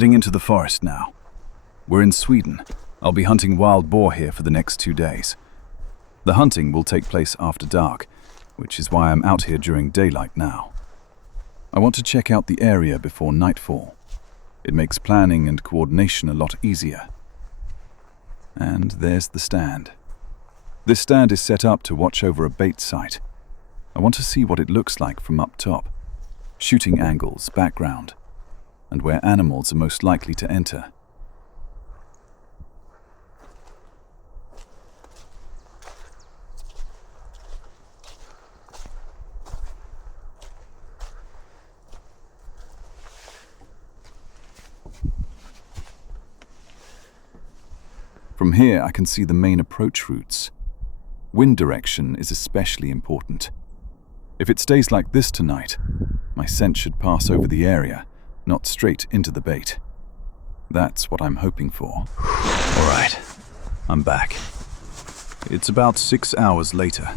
heading into the forest now. We're in Sweden. I'll be hunting wild boar here for the next 2 days. The hunting will take place after dark, which is why I'm out here during daylight now. I want to check out the area before nightfall. It makes planning and coordination a lot easier. And there's the stand. This stand is set up to watch over a bait site. I want to see what it looks like from up top. Shooting angles, background, and where animals are most likely to enter. From here, I can see the main approach routes. Wind direction is especially important. If it stays like this tonight, my scent should pass over the area, not straight into the bait. That's what I'm hoping for. All right, I'm back. It's about 6 hours later.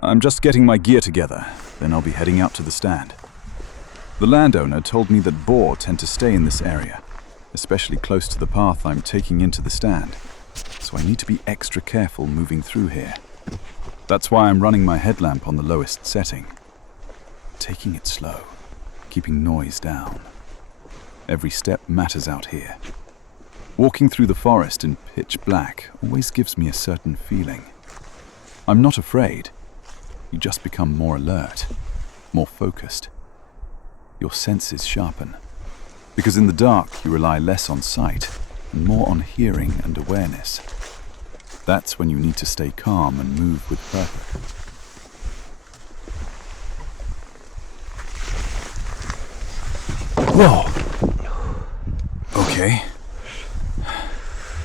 I'm just getting my gear together, then I'll be heading out to the stand. The landowner told me that boar tend to stay in this area, especially close to the path I'm taking into the stand, so I need to be extra careful moving through here. That's why I'm running my headlamp on the lowest setting. Taking it slow, keeping noise down. Every step matters out here. Walking through the forest in pitch black always gives me a certain feeling. I'm not afraid. You just become more alert, more focused. Your senses sharpen. Because in the dark, you rely less on sight and more on hearing and awareness. That's when you need to stay calm and move with purpose. Whoa! Okay.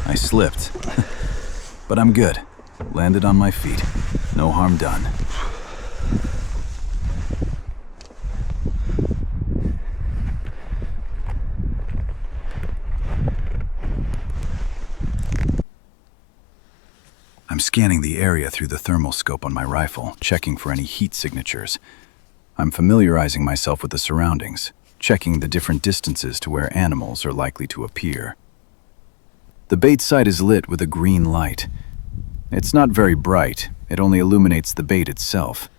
I slipped. But I'm good. Landed on my feet. No harm done. I'm scanning the area through the thermal scope on my rifle, checking for any heat signatures. I'm familiarizing myself with the surroundings, checking the different distances to where animals are likely to appear. The bait site is lit with a green light. It's not very bright, it only illuminates the bait itself.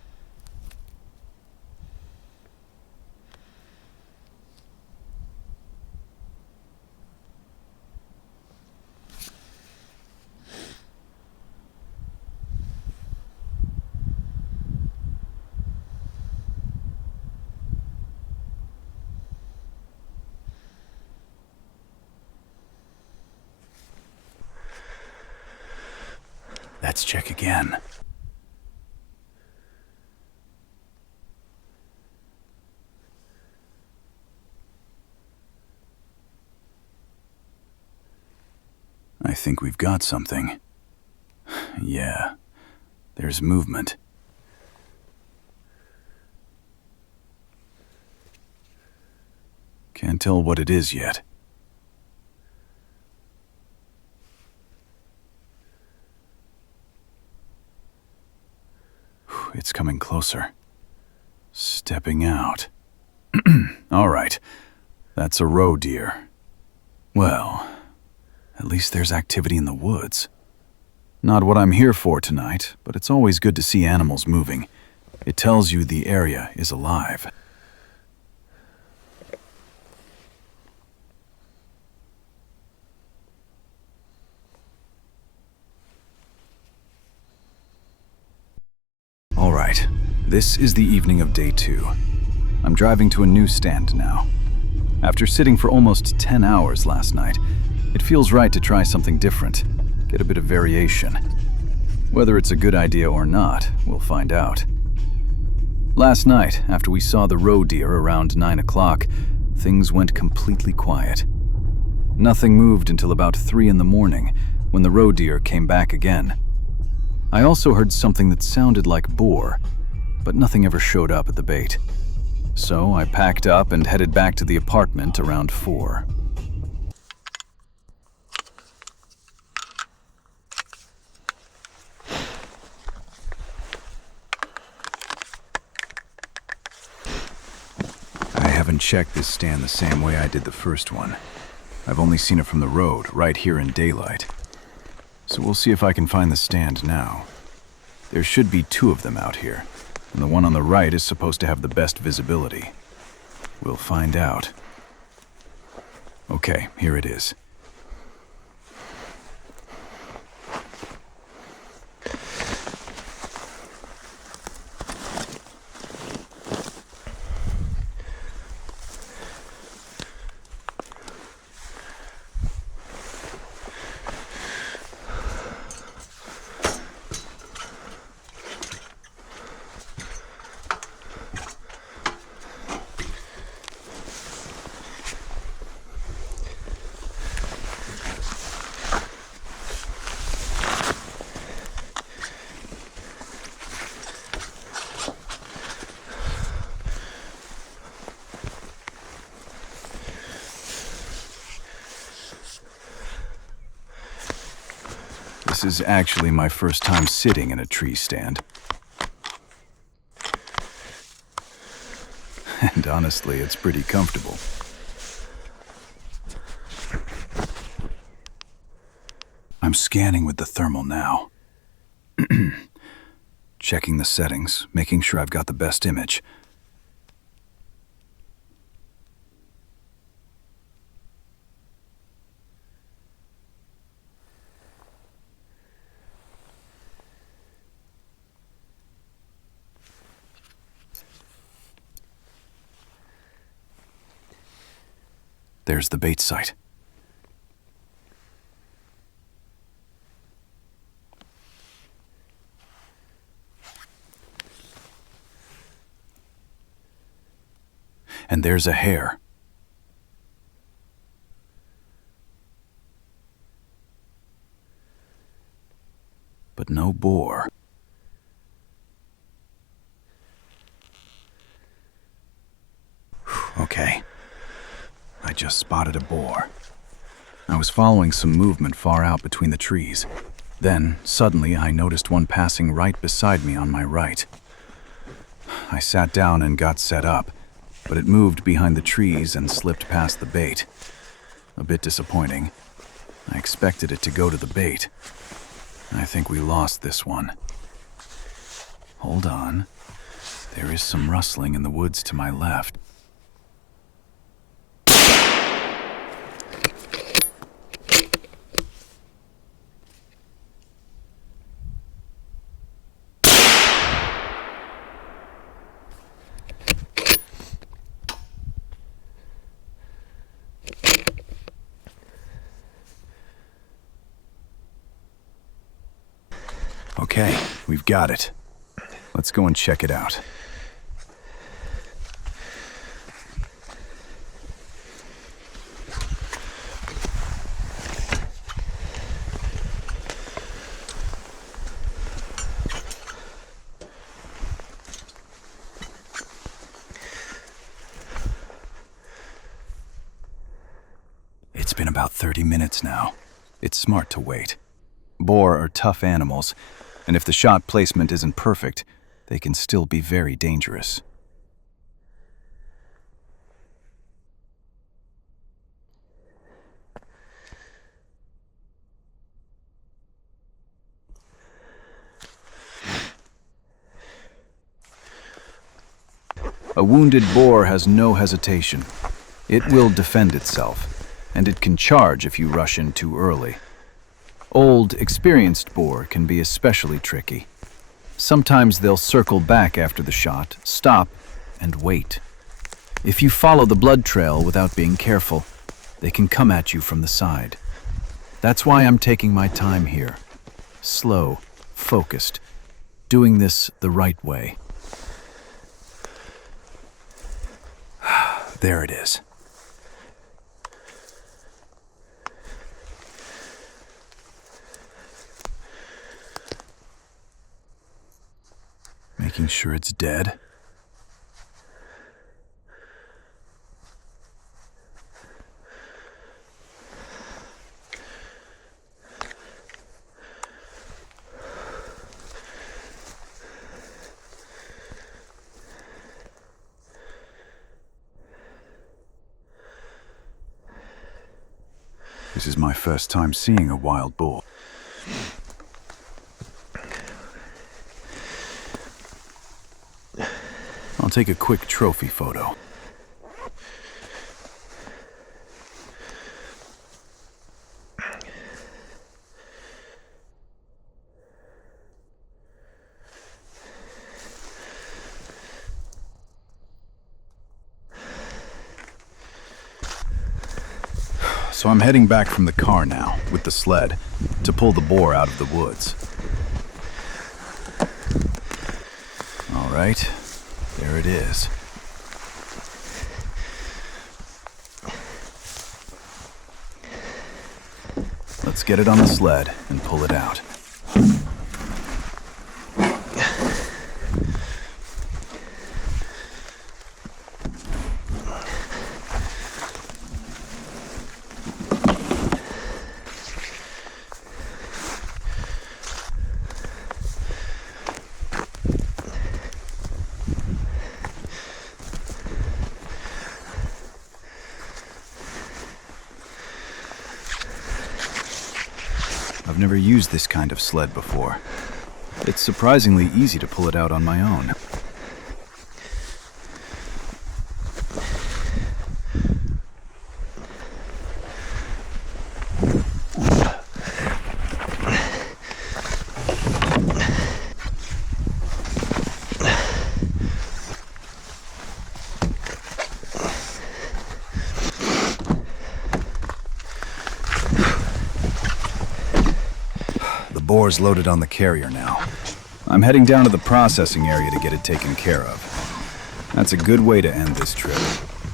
Let's check again. I think we've got something. Yeah, there's movement. Can't tell what it is yet. It's coming closer. Stepping out. All right, that's a roe deer. Well, at least there's activity in the woods. Not what I'm here for tonight, but it's always good to see animals moving. It tells you the area is alive. All right, this is the evening of day 2. I'm driving to a new stand now. After sitting for almost 10 hours last night, it feels right to try something different, get a bit of variation. Whether it's a good idea or not, we'll find out. Last night, after we saw the roe deer around 9 o'clock, things went completely quiet. Nothing moved until about 3 in the morning, when the roe deer came back again. I also heard something that sounded like boar, but nothing ever showed up at the bait. So I packed up and headed back to the apartment around 4. I haven't check this stand the same way I did the first one. I've only seen it from the road, right here in daylight. So we'll see if I can find the stand now. There should be 2 of them out here, and the one on the right is supposed to have the best visibility. We'll find out. Okay, here it is. This is actually my first time sitting in a tree stand. And honestly, it's pretty comfortable. I'm scanning with the thermal now. Checking the settings, making sure I've got the best image. There's the bait site. And there's a hare. But no boar. Okay. I just spotted a boar. I was following some movement far out between the trees. Then, suddenly, I noticed one passing right beside me on my right. I sat down and got set up, but it moved behind the trees and slipped past the bait. A bit disappointing. I expected it to go to the bait. I think we lost this one. Hold on. There is some rustling in the woods to my left. Okay, we've got it. Let's go and check it out. It's been about 30 minutes now. It's smart to wait. Boar are tough animals, and if the shot placement isn't perfect, they can still be very dangerous. A wounded boar has no hesitation. It will defend itself, and it can charge if you rush in too early. Old, experienced boar can be especially tricky. Sometimes they'll circle back after the shot, stop, and wait. If you follow the blood trail without being careful, they can come at you from the side. That's why I'm taking my time here. Slow, focused, doing this the right way. There it is. Making sure it's dead. This is my first time seeing a wild boar. I'll take a quick trophy photo. So I'm heading back from the car now, with the sled, to pull the boar out of the woods. All right, there it is. Let's get it on the sled and pull it out. I've never used this kind of sled before. It's surprisingly easy to pull it out on my own. The boar's loaded on the carrier now. I'm heading down to the processing area to get it taken care of. That's a good way to end this trip.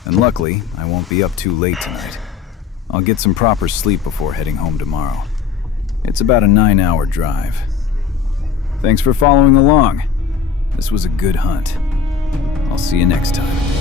And luckily, I won't be up too late tonight. I'll get some proper sleep before heading home tomorrow. It's about a 9-hour drive. Thanks for following along. This was a good hunt. I'll see you next time.